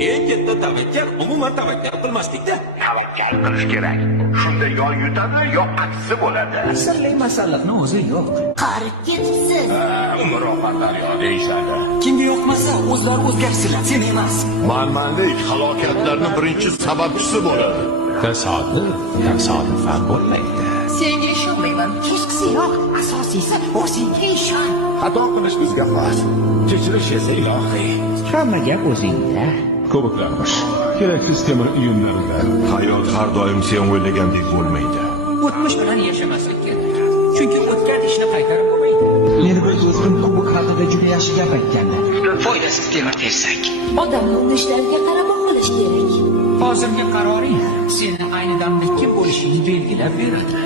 Eng katta tavakkal umuman tavakkal qilmaslikda. Tavakkal qilish kerak. Shunda yo yutadi, yo aksi bo'ladi. Sirli masalliqni o'zi yo'q. Qarib ketibsiz. Murofatlar yo deyishadi. Kimga yoqmasa o'zlari o'zgarsinlar, sen emas. Manmanlik halokatlarning birinchi sababchisi bo'ladi. Tasodifan bo'lmaydi. Senga ishonmayman. Kechqisi yo'q. Asosiysi o'zingga ishon. Xato qilish bizga xos. Kechirish esa ilohiy. Hamma gap o'zingda. Ko'piklarmish. Keraksiz temir uyumlarida. Hayot har doim sen o'ylagandek bo'lmaydi. O'tmish bilan yashamaslik kerak. Chunki o'tgan ishni qaytarib bo'lmaydi. Meni bir do'stim kubok haqida juda yaxshi gap aytgandi. Foydasiz temir tersak. Odamni urishlariga qarab qilish kerak. Hozirgi qaroring seni ayni damda kim bo'lishingni belgilab beradi.